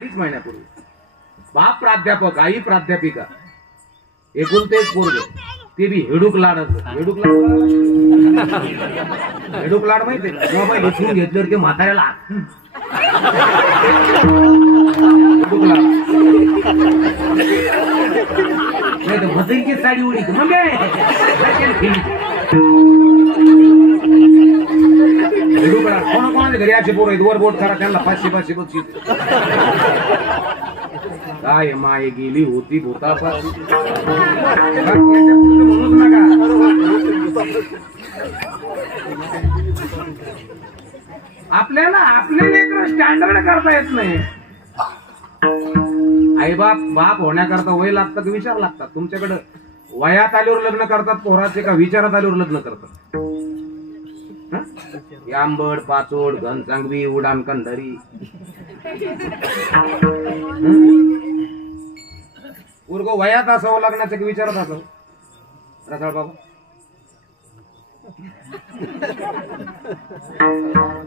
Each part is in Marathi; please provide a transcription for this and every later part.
अडीच महिन्यापूर्वी. बाप प्राध्यापक आई प्राध्यापिका. एकूण तेच पोरग. ते बी हेडूक लाड हेडूक लाड? हेडूक लाड माहिती का? मोबाईल उचलून घेतल्यावर ते म्हाताऱ्याला हेडूक लाड. नाही तर भजनची साडी उडी. मग काय व्हिडिओ करा कोणा कोणाच्या घरी असे पोरं आहेत? वर बोट करा त्यांना पाचशे पाचशे बक्षीस काय माय गेली होती भूतापासून म्हणूच नका आपल्याला आपले लेकर स्टँडर्ड करता येत नाही. आई बाप बाप होण्याकरता वय लागतं की विचार लागतात? तुमच्याकडं वयात आल्यावर लग्न करतात पोराचे का विचारात आल्यावर लग्न करतात? आंबड पाचोड घनसांगवी उडान कंधरी उर्गो वयात असावं लग्नाचं की विचारात असावं. रसाळ बाबा.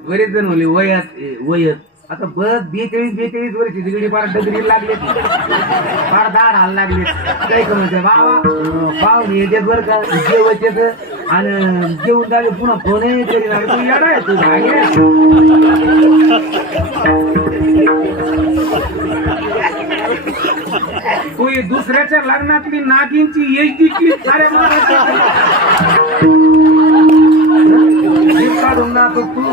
बरेच जण म्हणले वयात वयत. आता बस बेचाळीस बेचाळीस वर्ष तिकडे फार डगरी लागले. फार दाड हाल लागले. काय करू बाबा. अं, पाहुणे येतात बरं का जेवत आणि जेवून झाले पुन्हा फोन तरी तू येडा आहे तू भागे तू दुसऱ्याच्या लग्नातली नागिनची एच डी क्लिप सारे काढून ना तो तू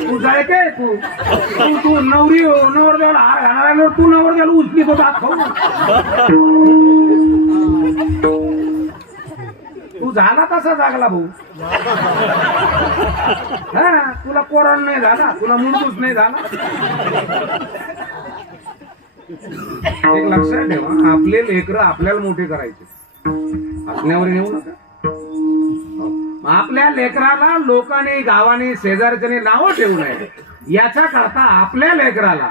तू जाय काय तू तू तू नवरी हो नवरदेवाला हार घालणार तू नवर नवरदेवाला उचली तो दाखव तू झाला तसा जागला भाऊ. हा तुला कोरोना नाही झाला तुला मुंडूच नाही झाला. एक लक्षात ठेवा आपले लेकर आपल्याला मोठे करायचे. आपल्यावर येऊ नका. हो. आपल्या लेकराला लोकांनी गावाने शेजारच्याने नावं ठेवू नये. याच्या करता आपल्या लेकराला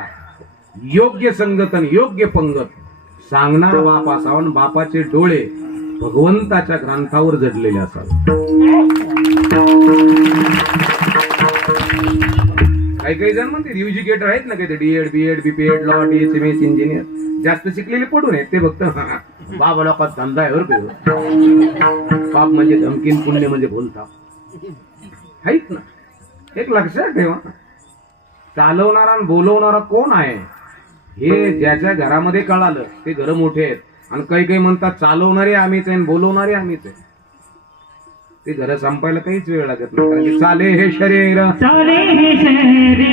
योग्य संगतन योग्य पंगत. सांगणार बाप असावं बापाचे डोळे भगवंताच्या ग्रंथावर जडलेले असावे. काही काही जण म्हणते एज्युकेटर आहेत ना काही DEd BEd BPEd law DS M S engineer जास्त शिकलेले पडून आहेत ते फक्त. बाबा लोकात धंदा आहे बरं बाप म्हणजे धमकीन पुण्य म्हणजे बोलता. आहेत ना? एक लक्षात ठेवा. चालवणारा आणि बोलवणारा कोण आहे? हे ज्याच्या घरामध्ये कळालं ते घर मोठे आहेत. आणि काही काही म्हणतात चालवणारे आम्हीच आहे आणि बोलवणारे आम्हीच आहे. ते घर संपायला काहीच वेळ लागत नाही. कारण की चाले हे शरीर. सारे हे शरीर.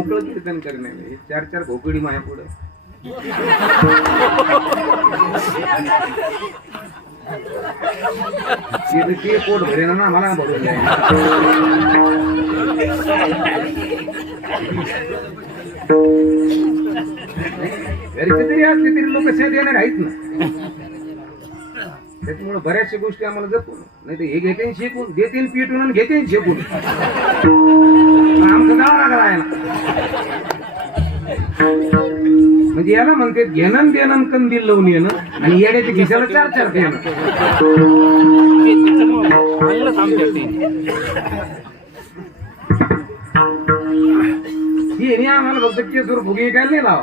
मोकळं कीर्तन करणे हे चार चार भोकडी माया पुढं. ते पोट भरेना ना मला भरून घरचे तरी असले तरी लोक सेवा देणार आहेत ना. त्याच्यामुळे बऱ्याचशा गोष्टी आम्हाला जपून नाही तर हे घेते शिकून देतील पिटून आणि घेते शिकून. आमचं गाव लागला म्हणजे याला म्हणते घेणं आणि देणं आणि कंदील लावून येणं. आणि येड्याच्या खिशाला चार चार देणं. आम्हाला फक्त केसूर फुगे काय नाही लावा.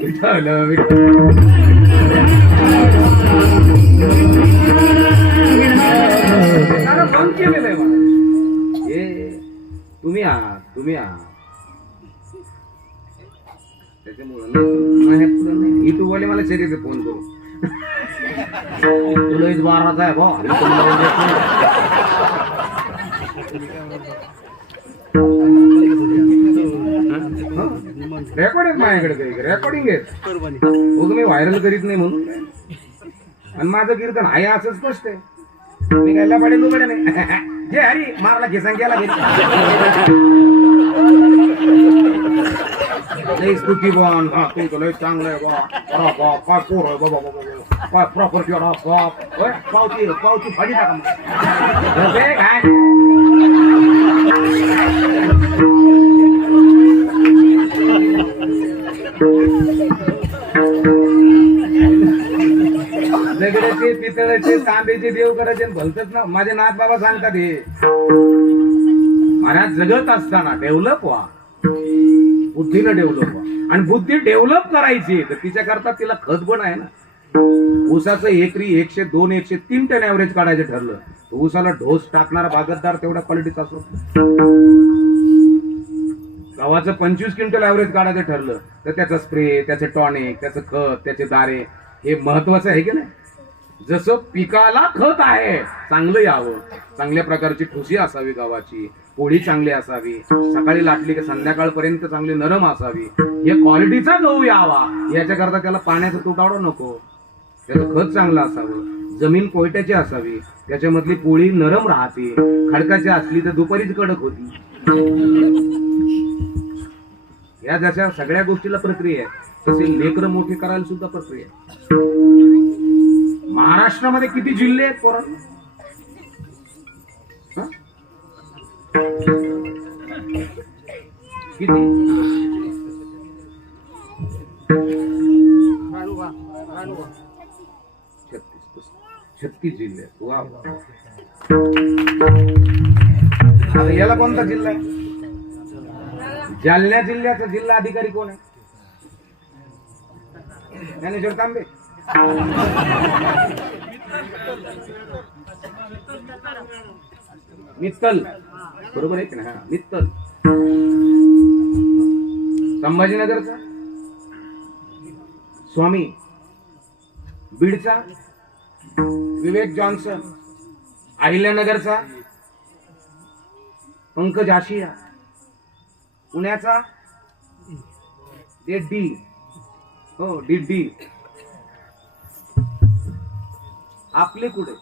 विठ्ठल, केलेलं आहे मला. तुम्ही आहात तुम्ही आहात त्याच्यामुळं नाही पुढे नाही. मला शरीर फोन करू तुला इथं बाराचा आहे भाऊ रेकॉर्ड आहेत माझ्याकडे काही रेकॉर्डिंग आहेत. हो, तुम्ही व्हायरल करीत नाही म्हणून. आणि माझं कीर्तन आहे असं स्पष्ट आहे. मी काय लबाडे लुबडे नाही. जे हरी मारला की संख्याला लई स्तुती बॉन हा तुमचं लय चांगलं आहे बा अरे बा काय पोर आहे बाबा बाबा काय प्रॉपर्टी बाप होय, पावती पावती फाडी टाका मग. हे काय दगडाचे पितळाचे तांब्याचे देव करायचे भलतच ना माझे नाथ बाबा सांगतात हे. महाराज जगत असताना डेव्हलप व्हा. बुद्धीला डेव्हलप व्हा. आणि बुद्धी डेव्हलप करायची तर तिच्या करता तिला खत पण आहे ना. ऊसाचं एकरी एकशे दोन एकशे तीन टन ऍव्हरेज काढायचं ठरलं तर ऊसाला ढोस टाकणारा बागतदार तेवढा क्वालिटीचा असो. गव्हाचं पंचवीस क्विंटल ऍव्हरेज काढायचं ठरलं तर त्याचा स्प्रे त्याचे टॉनिक त्याचं खत त्याचे दारे हे महत्वाचं आहे की नाही? जसं पिकाला खत आहे चांगलं यावं. चांगल्या प्रकारची ठुसी असावी गव्हाची पोळी चांगली असावी सकाळी लाटली की संध्याकाळपर्यंत चांगली नरम असावी. हे क्वालिटीचा गहू यावा. याच्याकरता त्याला पाण्याचा तुटावडा नको. त्याचं खत चांगलं असावं. जमीन कोयट्याची असावी. त्याच्यामधली पोळी नरम राहते. खडकाची असली तर दुपारीच कडक होती. या जशा सगळ्या गोष्टीला प्रक्रिया आहे. तसे लेकर मोठे करायला सुद्धा प्रक्रिया आहे. महाराष्ट्रामध्ये किती जिल्हे आहेत पोरण किती? छत्तीस छत्तीस जिल्हे वा वा. याला कोणता जिल्हा आहे? जालन्या जिल्ह्याचा जिल्हा अधिकारी कोण आहे? ज्ञानेश्वर तांबे. मित्तल. बरोबर आहे की ना मित्तल. संभाजीनगरचा? स्वामी. बीडचा? विवेक जॉन्सन. अहिल्यानगरचा? पंकज आशिया. पुण्याचा? ते डी. हो डी डी. आपले कुठे?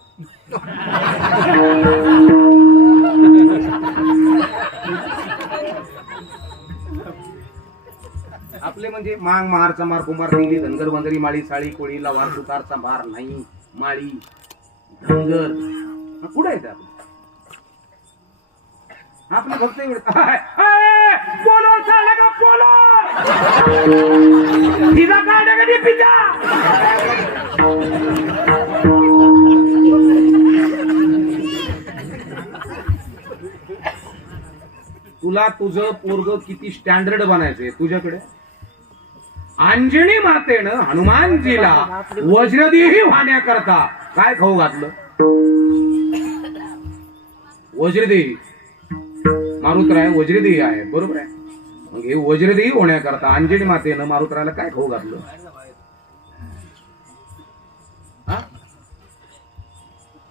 आपले म्हणजे मांग महार चमार कुमार नाही धनगर बंदरी माळी साळी कोळी लवार सुतारचा भार नाही माळी धनगर. कुठे आहे आपले? आपलं फक्त एवढं पोलो तुला तुझं पोरग किती स्टँडर्ड बनायचंय तुझ्याकडे? अंजनी मातेनं हनुमानजीला वज्रदेही वाहण्याकरता काय खाऊ घातलं? वज्रदेही. मारुतराय वज्रदेही आहे बरोबर आहे? मग हे वज्रदेही होण्याकरता अंजनी मातेनं मारुतरायला काय खाऊ घातलं? हा?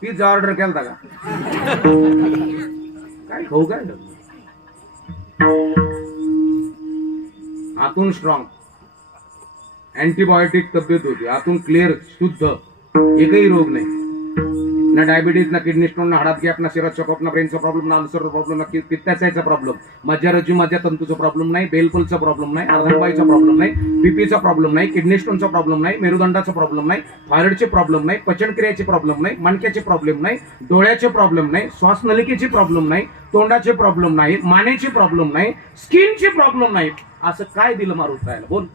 पिझ्झा ऑर्डर केलता का? काय खाऊ काय आतून स्ट्रॉंग अँटीबायोटिक तब्येत होती. आतून क्लिअर शुद्ध. एकही रोग नाही. ना डायबिटीज ना किडनी स्टोन ना हाडात गॅप ना शिरात चॉकअप ना ब्रेनचा प्रॉब्लेम ना अल्सरचा प्रॉब्लेम ना कि- प्रॉब्लेम मज्जारज्जू मज्जा तंतूचा प्रॉब्लेम नाही बेलपुलचा प्रॉब्लेम नाही अर्धनबाईचा प्रॉब्लेम नाही बीपीचा प्रॉब्लेम नाही किडनी स्टोनचा प्रॉब्लेम नाही मेरुदंडाचा प्रॉब्लेम नाही थायरॉइडचे प्रॉब्लेम नाही पचनक्रियाचे प्रॉब्लेम नाही मणक्याचे प्रॉब्लेम नाही डोळ्याचे प्रॉब्लेम नाही श्वासनलिकेचे प्रॉब्लेम नाही तोंडाचे प्रॉब्लेम नाही मानेचे प्रॉब्लेम नाही स्किनचे प्रॉब्लेम नाही असं काय दिलं मारून बोल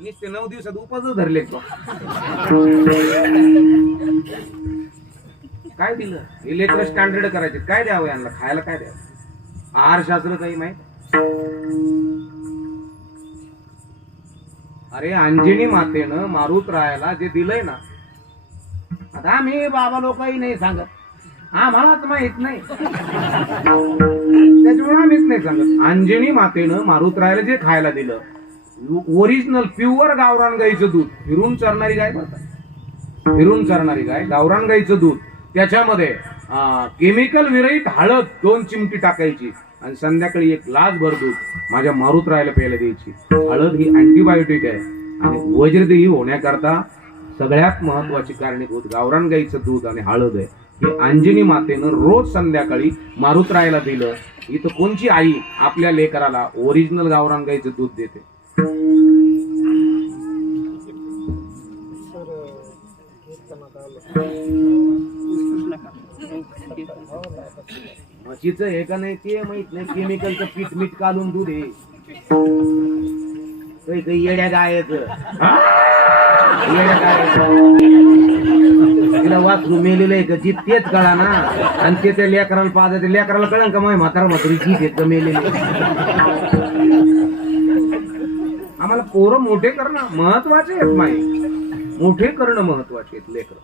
बोल नुसते नऊ दिवसात उपज धरले तो काय दिलं? हे लेकर स्टँडर्ड करायचे. काय द्यावं यांना? खायला काय द्यावं? आहारशास्त्र काही माहीत? अरे अंजनी मातेनं मारुत रायाला जे दिलंय ना आता आम्ही बाबा लोकही नाही सांगत. आम्हालाच माहीत नाही. त्याच्यामुळे आम्हीच नाही सांगत. अंजनी मातेनं मारुत रायाला जे खायला दिलं ओरिजिनल प्युअर गावरान गाईचं दूध. फिरून चरणारी गाय बरं फिरून चरणारी गाय गावरान गाईचं दूध. त्याच्यामध्ये केमिकल विरहित हळद दोन चिमटी टाकायची आणि संध्याकाळी एक ग्लास भर दूध माझ्या मारुत राहायला प्यायला द्यायची. हळद ही अँटीबायोटिक आहे आणि वज्रदेही होण्याकरता सगळ्यात महत्वाची कारणीभूत गावरान गाईचं दूध आणि हळद आहे. हे अंजनी मातेनं रोज संध्याकाळी मारुत राहायला दिलं. इथं कोणची आई आपल्या लेकराला ओरिजिनल गावरान गाईचं दूध देते? म्हशीचं हे का नाही ते माहीत नाही. केमिकलचं पीठ मीठ काढून दूध आहे. काही काही येड्या गायचं. येड्या तिला वाचू मेलेलं आहे का जी तेच कळा ना. आणि ते त्या लेकराला पाहत ते लेकराला कळन का माही म्हातारा म्हातारी जी घेत का मेलेली? आम्हाला पोरं मोठे करणं महत्त्वाचे आहेत माई मोठे करणं महत्त्वाचे आहेत लेकर.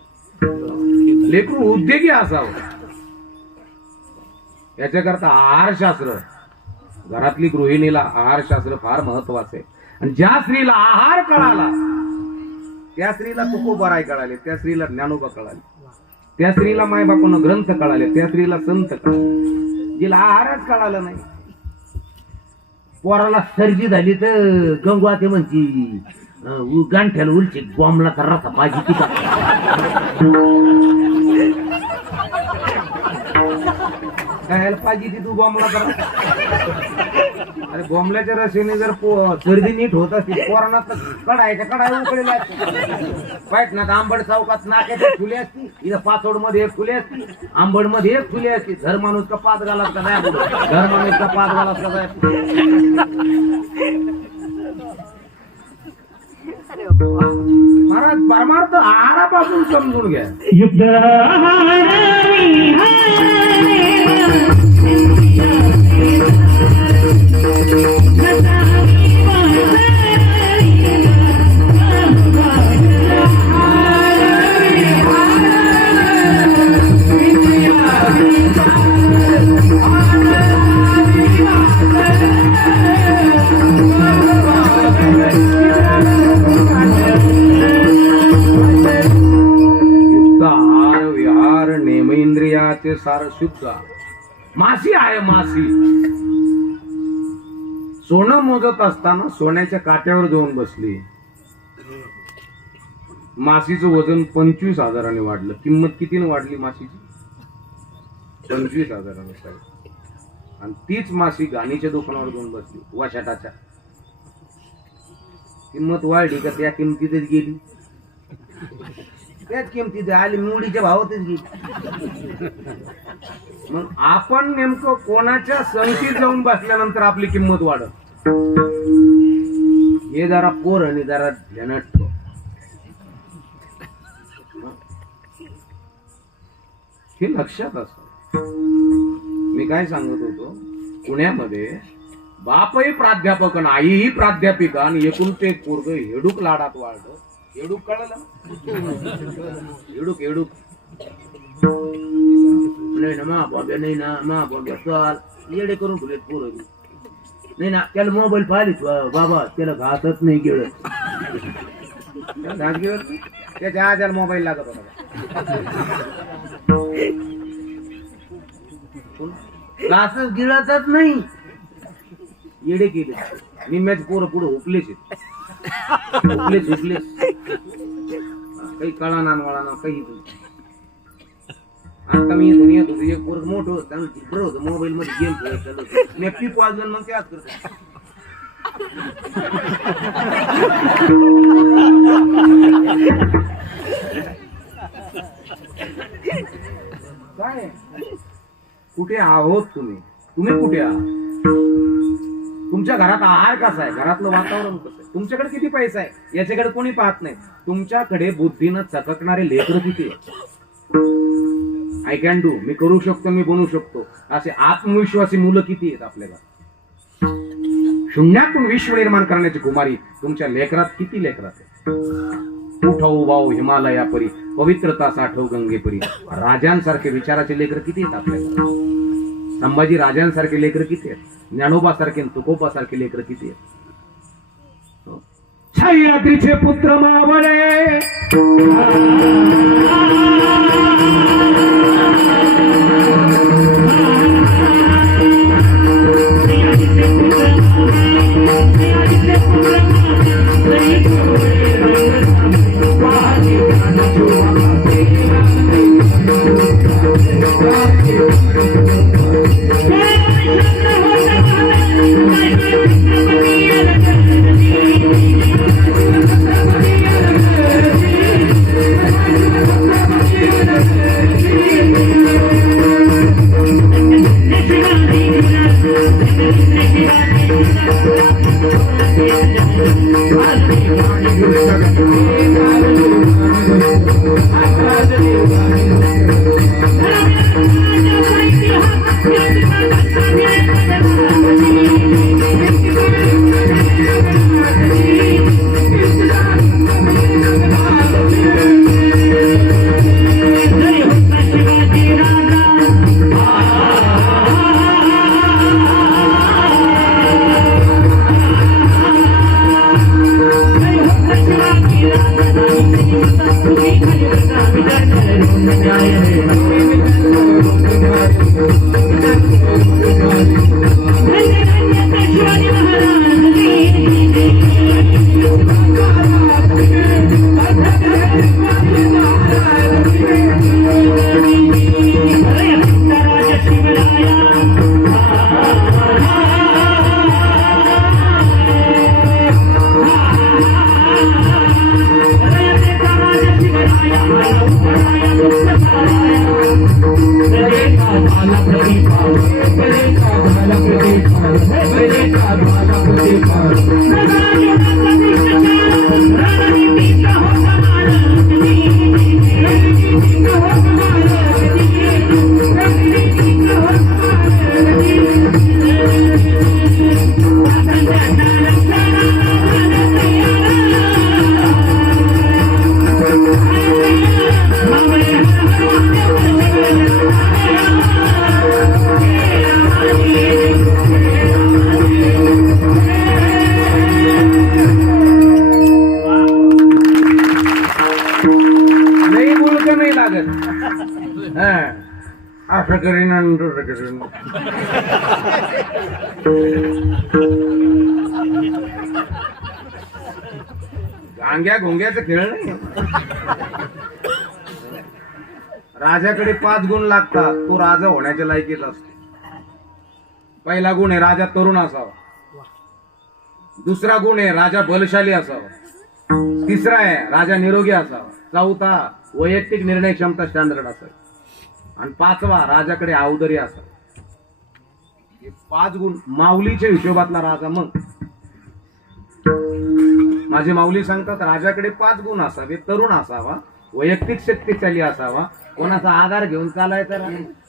लेकरू उद्योगी असावं. याच्याकरता आहारशास्त्र घरातली गृहिणीला आहारशास्त्र फार महत्वाचं. आहे आणि ज्या स्त्रीला आहार कळाला त्या स्त्रीला तुकोबराय कळाले त्या स्त्रीला ज्ञानोबा कळाले. त्या स्त्रीला मायबापून ग्रंथ कळाले त्या स्त्रीला संत कळाले. जिला आहारच कळाला नाही. पोराला सर्जी झाली तर गंगवा ते म्हणती गांठ्याला उलची बॉम्बला तर रसा पाहिजे तिचा खायला पाहिजे ती तू बॉम्बला तर अरे बॉम्बल्याच्या रशीने जर पो- सर्दी नीट होत असतील कोरोना तर कडायच्या कडाय उकळलेल्या असतील पाहिजे ना आंबड चौकात नाक्याच्या फुले असती इथं पाचोडमध्ये एक फुले असती आंबडमध्ये एक फुले असती. धर माणूस का पाच घालास का नाही? धर माणूस का पाच घालास का नाही? महाराज परमार्थ आहारापासून समजून घ्या. युद्ध हारवी सार शुद्ध। मासी आहे मासी. सोनं मोजत असताना सोन्याच्या काट्यावर जाऊन बसली. मासीचं वजन पंचवीस हजाराने वाढलं. किंमत कितीने वाढली मासीची? पंचवीस हजाराने साहेब. आणि तीच मासी गाणीच्या दुकानावर जाऊन बसली वाशाटाच्या. किंमत वाढली का त्या किमतीतच गेली. त्याच किमतीत आली मुडीच्या भावातच घे मग आपण नेमकं कोणाच्या संगतीत जाऊन बसल्यानंतर आपली किंमत वाढत हे जरा पोर आणि जरा ध्यानात ठेव हे लक्षात असत. मी काय सांगत होतो? पुण्यामध्ये बापही प्राध्यापक आणि आईही प्राध्यापिका आणि एकूण ते एक पोरग हेडूक लाडात वाढलं. हेडूक कळलं? ना? हेडूक हेडूक नाही ना मा बाब्या नाही ना मा बाब्या चाल. येडे करून पोरं. नाही ना त्याला मोबाईल पाहिलेच बाबा त्याला घातच नाही नाही. त्याच्या आजाला मोबाईल लागत होता. क्लासेस गिळतच नाही. येडे केले. निम्याच पोरं पुढे हुकलेच झुकले झुकले काही कळा ना वळा ना काही आता मी दुनिया होतो एक पोरग मोठं होतं त्यानं जिब्र होतं मोबाईल मध्ये गेम खेळत चालू होतं. मी पीप वाजलं मग त्याच करतो. काय? कुठे आहोत तुम्ही? तुम्ही कुठे आहात? तुमच्या घरात आहार कसा आहे? घरातलं वातावरण कसं आहे? तुमच्याकडे किती पैसा आहे? याच्याकडे कोणी पाहत नाही. तुमच्याकडे बुद्धीनं चककणारे लेकर किती आय कॅन डू मी करू शकतो मी बनवू शकतो. असे आत्मविश्वासी मुलं किती आहेत आपल्याला? शून्यातून विश्व निर्माण करण्याची कुमारी तुमच्या लेकरात किती लेकरात आहे उठव वाव हिमालयापरी पवित्रता साठव गंगेपरी. राजांसारखे विचाराचे लेकर किती आहेत आपल्याला? संभाजी राजांसारखे लेकर किती आहेत? ज्ञानोबासारखे तुकोबासारखे लेकर किती आहेत? हो. सह्याद्रीचे पुत्र मावळे. नाही नाही लागत हा. असं करीन आणि तसं करीन गांग्या घोंग्याचं खेळ नाही. राजाकडे पाच गुण लागतात. तो राजा होण्याच्या लायकीचा असतो. पहिला गुण आहे राजा तरुण असावा. दुसरा गुण आहे राजा बलशाली असावा. तिसरा आहे राजा निरोगी असावा. चौथा वैयक्तिक निर्णय क्षमता स्टँडर्ड असावी आणि पाचवा राजाकडे अवदरी असावा हे पाच गुण माऊलीच्या हिशोबातला राजा मग. माझे माऊली सांगतात राजाकडे पाच गुण असावे तरुण असावा वैयक्तिक शक्तिशाली असावा कोणाचा आधार घेऊन चालायचा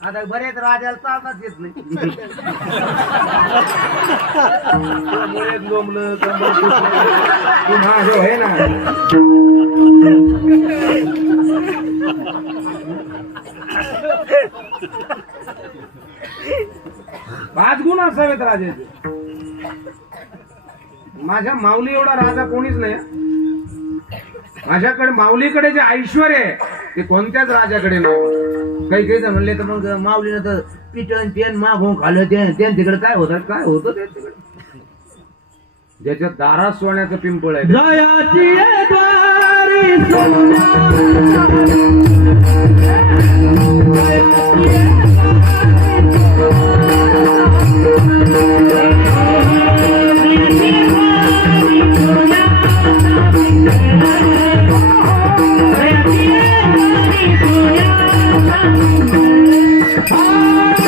आता बरेच राजाला चालताच येत नाही. त्यामुळेच लोंबलं, पुन्हा हे ना. पाच गुण असावेत राजाचे. माझ्या माऊली एवढा राजा कोणीच नाही. माझ्याकडे माऊलीकडे जे ऐश्वर आहे ते कोणत्याच राजाकडे नाही. काही काही म्हणले तर मग माऊलीनं तर पिटन तेन मागून खाल्लं ते तिकडे काय होतात? काय होतं ते तिकडे? ज्याच्या दारात सोन्याचं पिंपळ आहे. Oh,